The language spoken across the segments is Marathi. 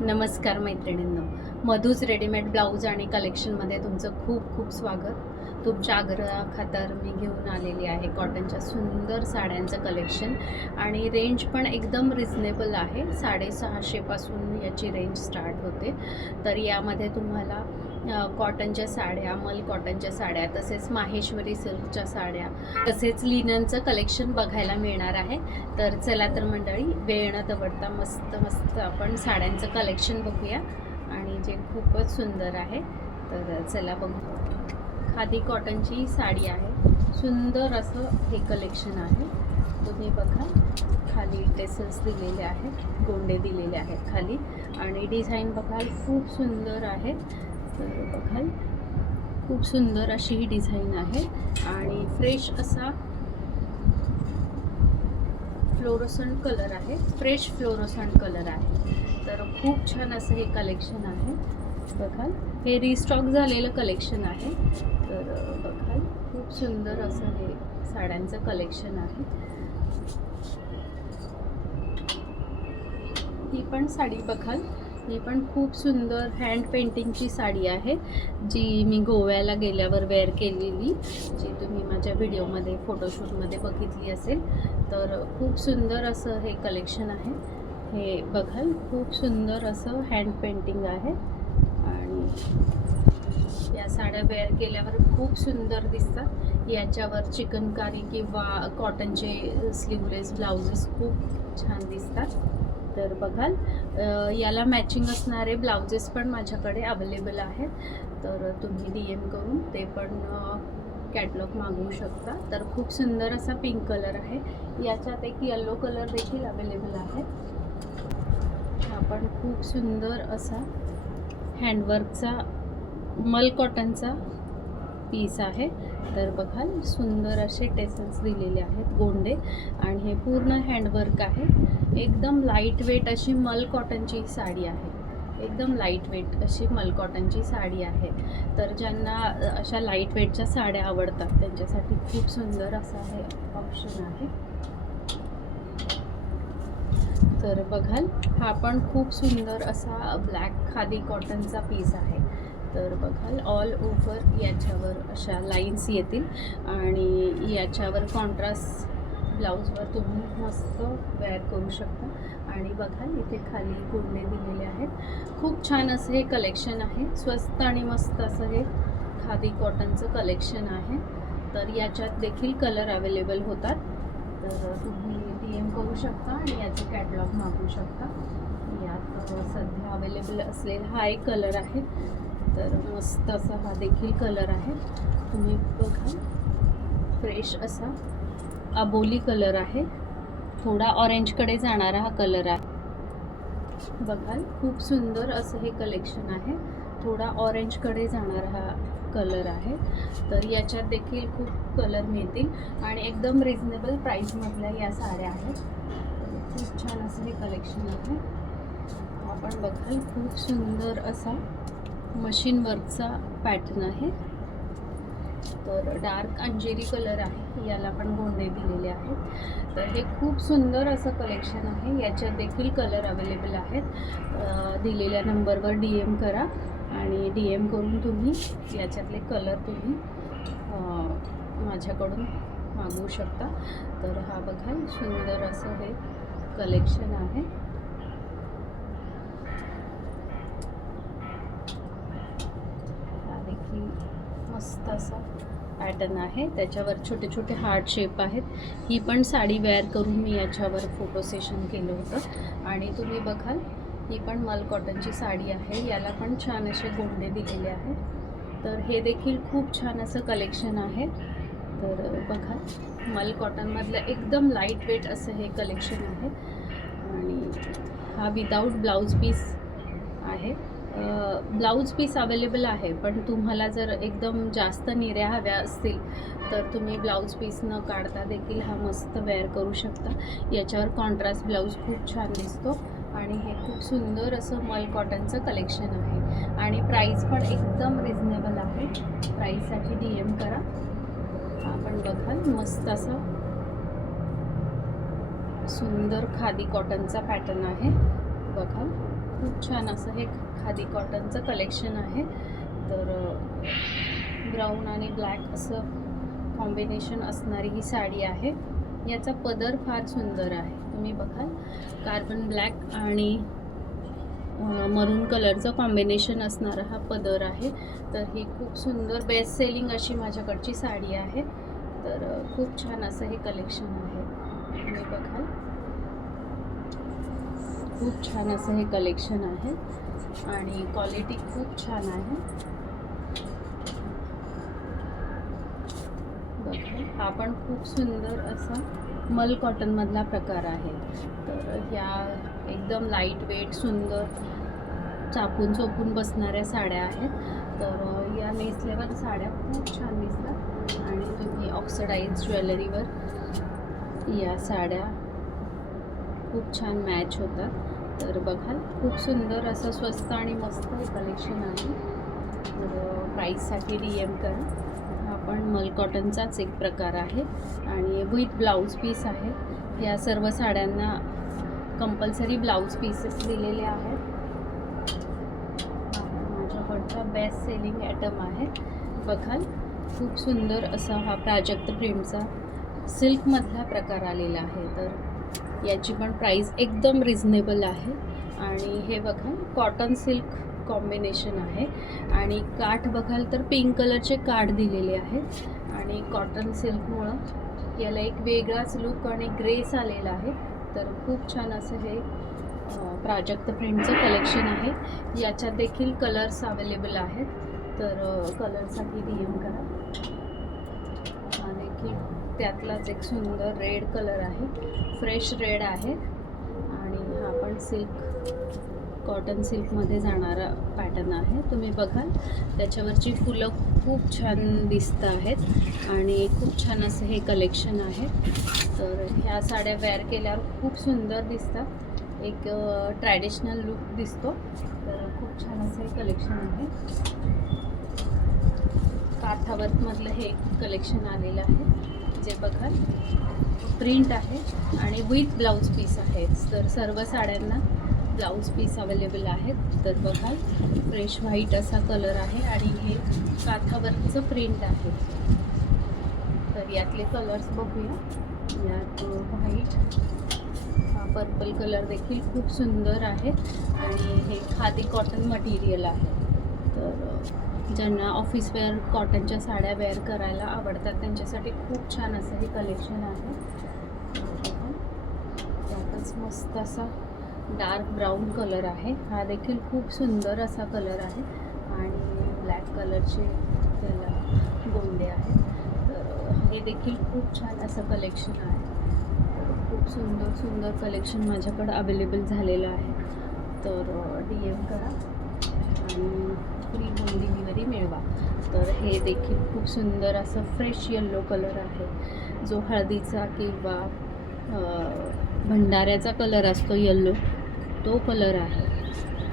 नमस्कार मैत्रिणींनो. मधूच रेडीमेड ब्लाऊज आणि कलेक्शनमध्ये तुमचं खूप खूप स्वागत. तुमच्या आग्रहाखातर मी घेऊन आलेली आहे कॉटनच्या सुंदर साड्यांचं कलेक्शन आणि रेंज पण एकदम रिझनेबल आहे. साडेसहाशेपासून याची रेंज स्टार्ट होते. तर यामध्ये तुम्हाला कॉटनच्या साड्या मल कॉटनच्या साड्या तसेच माहेश्वरी सिल्कच्या साड्या तसेच लिननचं कलेक्शन बघायला मिळणार आहे. तर चला तर मंडळी वेळ न दवडता मस्त मस्त आपण साड्यांचं कलेक्शन बघूया. आणि जे खूपच सुंदर आहे तर चला बघू. खादी कॉटनची साडी आहे. सुंदर असं हे कलेक्शन आहे. तुम्ही बघा खाली टेसल्स दिलेले आहेत गोंडे दिलेले आहेत खाली. आणि डिझाईन बघाल खूप सुंदर आहे. तर बघाल. खूप सुंदर अशी ही डिझाईन आहे. आणि फ्रेश असा फ्लोरोसंट कलर आहे. फ्रेश फ्लोरोसंट कलर आहे. तर खूप छान असं हे कलेक्शन आहे. बघाल. हे रिस्टॉक झालेलं कलेक्शन आहे. तर बघाल. खूप सुंदर असं हे साड्यांचं कलेक्शन आहे. ही पण साडी बघाल. ही पण खूप सुंदर हँड पेंटिंगची साडी आहे जी मी गोव्याला गेल्यावर वेअर केलेली जी तुम्ही माझ्या व्हिडिओमध्ये फोटोशूटमध्ये बघितली असेल. तर खूप सुंदर असं हे कलेक्शन आहे. हे बघाल खूप सुंदर असं हँड पेंटिंग आहे. आणि या साड्या वेअर केल्यावर खूप सुंदर दिसतात. याच्यावर चिकनकारी किंवा कॉटनचे स्लीवलेस ब्लाउजेस खूप छान दिसतात. तर बघाल. याला मॅचिंग असणारे ब्लाउजेस पण माझ्याकडे अवेलेबल आहेत. तर तुम्ही डी एम करून ते पण कॅटलॉग मागवू शकता. तर खूप सुंदर असा पिंक कलर आहे. याच्यात एक येलो कलर देखील अवेलेबल आहे. हा पण खूप सुंदर असा हँडवर्कचा मल कॉटनचा पीस आहे. तर बघाल सुंदर असे टेसल्स दिलेले आहेत गोंडे आणि हे पूर्ण हँडवर्क आहे. एकदम लाइट वेट अशी मल कॉटनची साडी आहे. एकदम लाइट वेट अशी मल कॉटनची साडी आहे. तर ज्यांना अशा लाइट वेटच्या साड्या आवडतात त्यांच्यासाठी खूप सुंदर असा हे ऑप्शन आहे. तर बघाल हा पण खूप सुंदर असा ब्लॅक खादी कॉटनचा पीस आहे. तर बघाल ऑल ओव्हर याच्यावर अशा लाईन्स येतील. आणि याच्यावर कॉन्ट्रास्ट ब्लाऊजवर तुम्ही मस्त वेअर करू शकता. आणि बघाल इथे खाली कुंडे दिलेले आहेत. खूप छान असं हे कलेक्शन आहे. स्वस्त आणि मस्त असं हे खादी कॉटनचं कलेक्शन आहे. तर याच्यात देखील कलर अवेलेबल होतात. तर तुम्ही डी एम करू शकता आणि याचे कॅटलॉग मागू शकता. यात सध्या अवेलेबल असलेला हा एक कलर आहे. तर मस्त असा हा देखील कलर आहे. तुम्ही बघा. फ्रेश असा अबोली कलर आहे. थोडा ऑरेंजकडे जाणारा हा कलर आहे. बघाल खूप सुंदर असं हे कलेक्शन आहे. थोडा ऑरेंजकडे जाणारा हा कलर आहे. तर याच्यात देखील खूप कलर मिळतील. आणि एकदम रिझनेबल प्राईसमधल्या या साड्या आहेत. खूप छान असं हे कलेक्शन आहे. आपण बघाल खूप सुंदर असा मशीन वर्कचा पॅटर्न आहे. तर डार्क अंजेरी कलर आहे याला पण गोंडे दिलेले आहेत. तर हे खूप सुंदर असं कलेक्शन आहे याच्यात देखील कलर अवेलेबल आहेत. दिलेल्या नंबरवर डी एम करा आणि डी एम करून तुम्ही याच्यातले कलर तुम्ही माझ्याकडून मागवू शकता. तर हा बघा सुंदर असं हे कलेक्शन आहे हा देखील मस्त असा पॅटर्न आहे. त्याच्यावर छोटे छोटे हार्ट शेप आहेत. ही पण साडी वेअर करून मी याच्यावर फोटो सेशन केलं होतं. आणि तुम्ही बघाल ही पण मल कॉटनची साडी आहे. याला पण छान असे गोंडे दिलेले आहेत. तर हे देखील खूप छान असं कलेक्शन आहे. तर बघा मल कॉटनमधलं एकदम लाइट वेट असं हे कलेक्शन आहे. आणि हा विदाऊट ब्लाऊज पीस आहे. ब्लाऊज पीस अवेलेबल आहे पण तुम्हाला जर एकदम जास्त निर्या हव्या असतील तर तुम्ही ब्लाऊज पीस न काढता देखील हा मस्त वेअर करू शकता. याच्यावर कॉन्ट्रास्ट ब्लाऊज खूप छान दिसतो आणि हे खूप सुंदर असं मल कॉटनचं कलेक्शन आहे. आणि प्राईस पण एकदम रिझनेबल आहे. प्राईससाठी डी एम करा. आपण बघाल मस्त असं सुंदर खादी कॉटनचा पॅटर्न आहे. बघा खूप छान असं हे खादी कॉटनचं कलेक्शन आहे. तर ब्राऊन आणि ब्लॅक असं कॉम्बिनेशन असणारी ही साडी आहे. याचा पदर फार सुंदर आहे. तुम्ही बघाल. कार्बन ब्लॅक आणि मरून कलरचं कॉम्बिनेशन असणारा हा पदर आहे. तर ही खूप सुंदर बेस्ट सेलिंग अशी माझ्याकडची साडी आहे. तर खूप छान असं हे कलेक्शन आहे. तुम्ही बघाल. खूप छान असं हे कलेक्शन आहे. आणि क्वालिटी खूप छान आहे. बघा हा पण खूप सुंदर असा मल कॉटनमधला प्रकार आहे. तर ह्या एकदम लाइट वेट सुंदर चापून चोपून बसणाऱ्या साड्या आहेत. तर या नेसल्यावर साड्या खूप छान दिसतात. आणि तुम्ही ऑक्सिडाईज ज्वेलरीवर या साड्या खूप छान मॅच होतात. तर बघाल खूप सुंदर असं स्वस्त आणि मस्त हे कलेक्शन आहे. तर प्राईससाठी डी एम करा. हा पण मल कॉटनचाच एक प्रकार आहे. आणि विथ ब्लाऊज पीस आहे. ह्या सर्व साड्यांना कंपल्सरी ब्लाऊज पीसेस दिलेले आहेत. माझ्याकडचा बेस्ट सेलिंग ॲटम आहे. बघाल खूप सुंदर असा हा प्राजक्त प्रिंटचा सिल्कमधला प्रकार आलेला आहे. तर याची पण प्राईस एकदम रिझनेबल आहे. आणि हे बघा कॉटन सिल्क कॉम्बिनेशन आहे. आणि काठ बघाल तर पिंक कलरचे काठ दिलेले आहेत. आणि कॉटन सिल्कमुळं याला एक वेगळाच लुक आणि ग्रेस आलेला आहे. तर खूप छान असं हे प्राजक्त प्रिंटचं कलेक्शन आहे. याच्यात देखील कलर्स अवेलेबल आहेत. तर कलरसाठी डी एम करा. हा त्यातलाच एक सुंदर रेड कलर आहे. फ्रेश रेड आहे. आणि हा पण सिल्क कॉटन सिल्कमध्ये जाणारा पॅटर्न आहे. तुम्ही बघाल त्याच्यावरची फुलं खूप छान दिसत आहेत आणि खूप छान असं हे कलेक्शन आहे. तर ह्या साड्या वेअर केल्यावर खूप सुंदर दिसतात. एक ट्रॅडिशनल लुक दिसतो. तर खूप छान असं हे कलेक्शन आहे. काठावर्कमधलं हे कलेक्शन आलेलं आहे. जे बघाल प्रिंट आहे आणि विथ ब्लाऊज पीस आहेत तर सर्व साड्यांना ब्लाऊज पीस अवेलेबल आहेत. तर बघाल फ्रेश व्हाईट असा कलर आहे आणि हे काथावरचं प्रिंट आहे. तर यातले कलर्स बघूया. यात व्हाईट हा पर्पल कलर देखील खूप सुंदर आहे. आणि हे खादी कॉटन मटेरियल आहे. तर ज्यांना ऑफिस वेअर कॉटनच्या साड्या वेअर करायला आवडतात त्यांच्यासाठी खूप छान असं हे कलेक्शन आहे. त्यातच मस्त असा डार्क ब्राऊन कलर आहे. हा देखील खूप सुंदर असा कलर आहे. आणि ब्लॅक कलरचे त्याला गोंडे आहेत. तर हे देखील खूप छान असं कलेक्शन आहे. खूप सुंदर सुंदर कलेक्शन माझ्याकडं अवेलेबल झालेलं आहे. तर डी एम करा आणि फ्री होम डिलिव्हरी मिळवा तर हे देखील खूप सुंदर असं फ्रेश येल्लो कलर आहे. जो हळदीचा किंवा भंडाऱ्याचा कलर असतो येल्लो तो कलर आहे.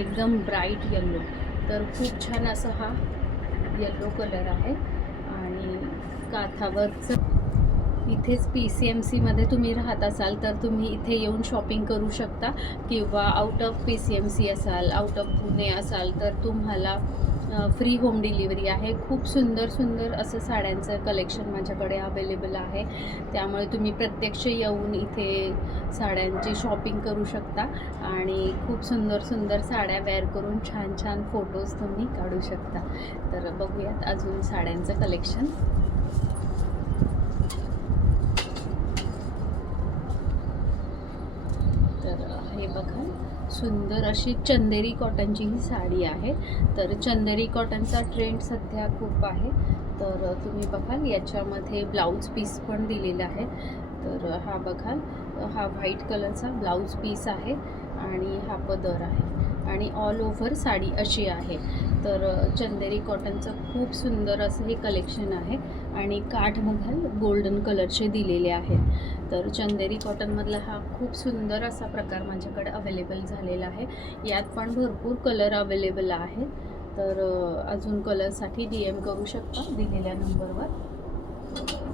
एकदम ब्राईट येल्लो तर खूप छान असा हा येल्लो कलर आहे. आणि काथावरचं इथेच पी सी एम सीमध्ये तुम्ही राहत असाल तर तुम्ही इथे येऊन शॉपिंग करू शकता. किंवा out of P C M C असाल आउट ऑफ पुणे असाल तर तुम्हाला फ्री होम डिलिव्हरी आहे. खूप सुंदर सुंदर असं साड्यांचं कलेक्शन माझ्याकडे अवेलेबल आहे. त्यामुळे तुम्ही प्रत्यक्ष येऊन इथे साड्यांची शॉपिंग करू शकता आणि खूप सुंदर सुंदर साड्या वेअर करून छान छान फोटोज तुम्ही काढू शकता. तर बघूयात अजून साड्यांचं कलेक्शन तर हे बघा सुंदर अशी चंदेरी कॉटनची ही साडी आहे. तर चंदेरी कॉटनचा ट्रेंड सध्या खूप आहे. तर तुम्ही बघाल याच्यामध्ये ब्लाऊज पीस पण दिलेला आहे. तर हा बघाल हा व्हाईट कलरचा ब्लाऊज पीस आहे आणि हा पदर आहे. आणि ऑल ओव्हर साडी अशी आहे. तर चंदेरी कॉटनचं खूप सुंदर असं हे कलेक्शन आहे आणि काठ बघाल गोल्डन कलरचे दिलेले आहेत. तर चंदेरी कॉटनमधला हा खूप सुंदर असा प्रकार माझ्याकडे अवेलेबल झालेला आहे. यात पण भरपूर कलर अवेलेबल आहेत. तर अजून कलरसाठी डी एम करू शकता दिलेल्या नंबरवर.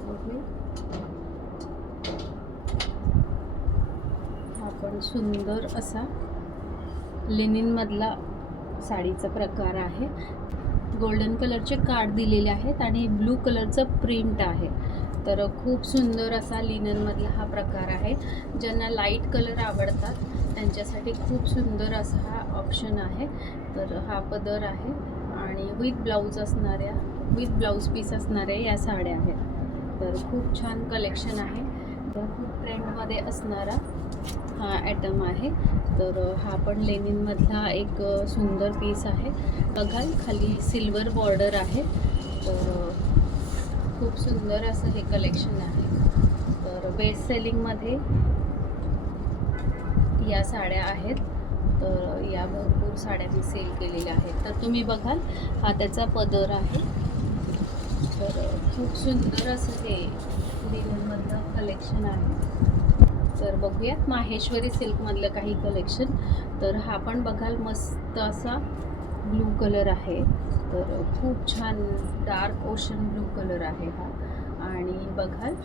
बघूया. हा पण सुंदर असा लेनिनमधला साडीचा प्रकार आहे. गोल्डन कलरचे कार्ड दिलेले आहेत आणि ब्लू कलरचं प्रिंट आहे. तर खूप सुंदर असा लिननमधला हा प्रकार आहे. ज्यांना लाइट कलर आवडतात त्यांच्यासाठी खूप सुंदर असा हा ऑप्शन आहे. तर हा पदर आहे आणि विथ ब्लाऊज असणाऱ्या विथ ब्लाऊज पीस असणाऱ्या या साड्या आहेत. तर खूप छान कलेक्शन आहे. तर खूप ट्रेंडमध्ये असणारा हा ॲटम आहे. तर हा पण लेनिनमधला एक सुंदर पीस आहे. बघाल खाली सिल्वर बॉर्डर आहे. तर खूप सुंदर असं हे कलेक्शन आहे. तर बेस्ट सेलिंगमध्ये या साड्या आहेत. तर या भरपूर साड्या मी सेल केलेल्या आहेत. तर तुम्ही बघाल हा त्याचा पदर आहे. तर खूप सुंदर असं हे लेनिनमधलं कलेक्शन आहे. तर बघूयात माहेश्वरी सिल्कमधलं काही कलेक्शन तर हा पण बघाल मस्त असा ब्लू कलर आहे. तर खूप छान डार्क ओशन ब्लू कलर आहे हा. आणि बघाल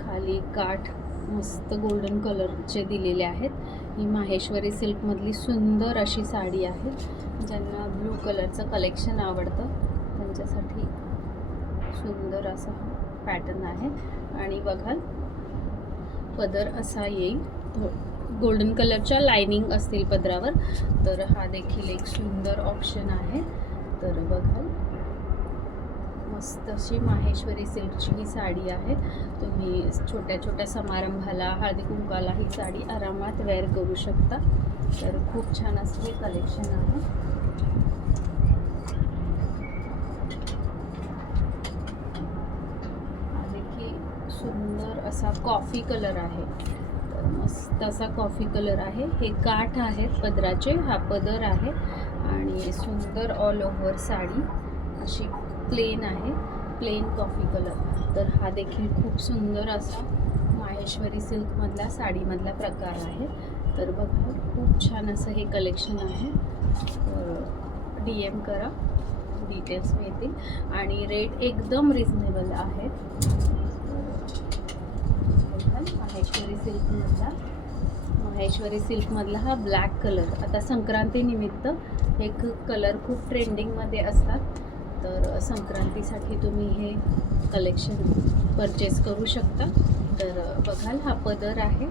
खाली काठ मस्त गोल्डन कलरचे दिलेले आहेत. ही माहेश्वरी सिल्कमधली सुंदर अशी साडी आहे ज्यांना ब्लू कलरचं कलेक्शन आवडतं. त्यांच्यासाठी सुंदर असा हा पॅटर्न आहे. आणि बघाल पदर असा येईल. गोल्डन कलरच्या लायनिंग असतील पदरावर. तर हा देखील एक सुंदर ऑप्शन आहे. तर बघाल मस्त अशी माहेश्वरी सिल्कची ही साडी आहे. तुम्ही छोट्या छोट्या समारंभाला हळदी कुंकाला ही साडी आरामात वेअर करू शकता. तर खूप छान असं हे कलेक्शन आहे. हा असा कॉफी कलर आहे. मस्त असा कॉफी कलर आहे. हे काठ आहेत पदराचे. हा पदर आहे आणि सुंदर ऑल ओव्हर साडी. अशी प्लेन आहे. प्लेन कॉफी कलर तर हा देखील खूप सुंदर असा माहेश्वरी सिल्कमधला साडीमधला प्रकार आहे. तर बघा खूप छान असं हे कलेक्शन आहे. डी एम करा. डिटेल्स मिळतील. आणि रेट एकदम रिझनेबल आहे. बघाल, माहेश्वरी सिल्कमधला. माहेश्वरी सिल्कमधला हा ब्लॅक कलर आता संक्रांतीनिमित्त हे कलर खूप ट्रेंडिंगमध्ये असतात. तर संक्रांतीसाठी तुम्ही हे कलेक्शन परचेस करू शकता. तर बघाल हा पदर आहे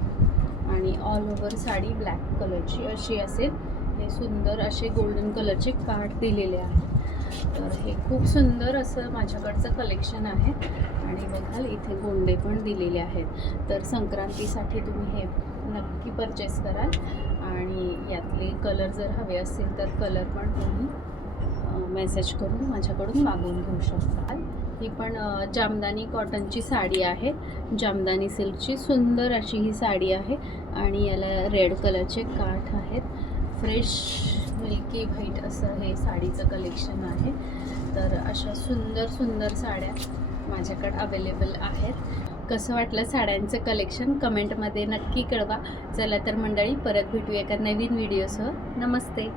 आणि ऑल ओव्हर साडी ब्लॅक कलरची अशी असेल. हे सुंदर असे गोल्डन कलरचे कार्ड दिलेले आहे तर हे खूप सुंदर असं माझ्याकडचं कलेक्शन आहे. आणि बघाल इथे गोंडे पण दिलेले आहेत. तर संक्रांतीसाठी तुम्ही हे नक्की परचेस कराल. आणि यातले कलर जर हवे असतील तर कलर पण तुम्ही मेसेज करून माझ्याकडून मागवून घेऊ शकता. ही पण जामदानी कॉटनची साडी आहे. जामदानी सिल्कची सुंदर अशी ही साडी आहे. आणि याला रेड कलरचे काठ आहेत. फ्रेश मिल्की व्हाईट असं हे साडीचं कलेक्शन आहे. तर अशा सुंदर सुंदर साड्या माझ्याकडे अवेलेबल आहेत. कसं वाटलं साड्यांचं कलेक्शन कमेंटमध्ये नक्की कळवा. चला तर मंडळी परत भेटू एका नवीन व्हिडिओसह नमस्ते.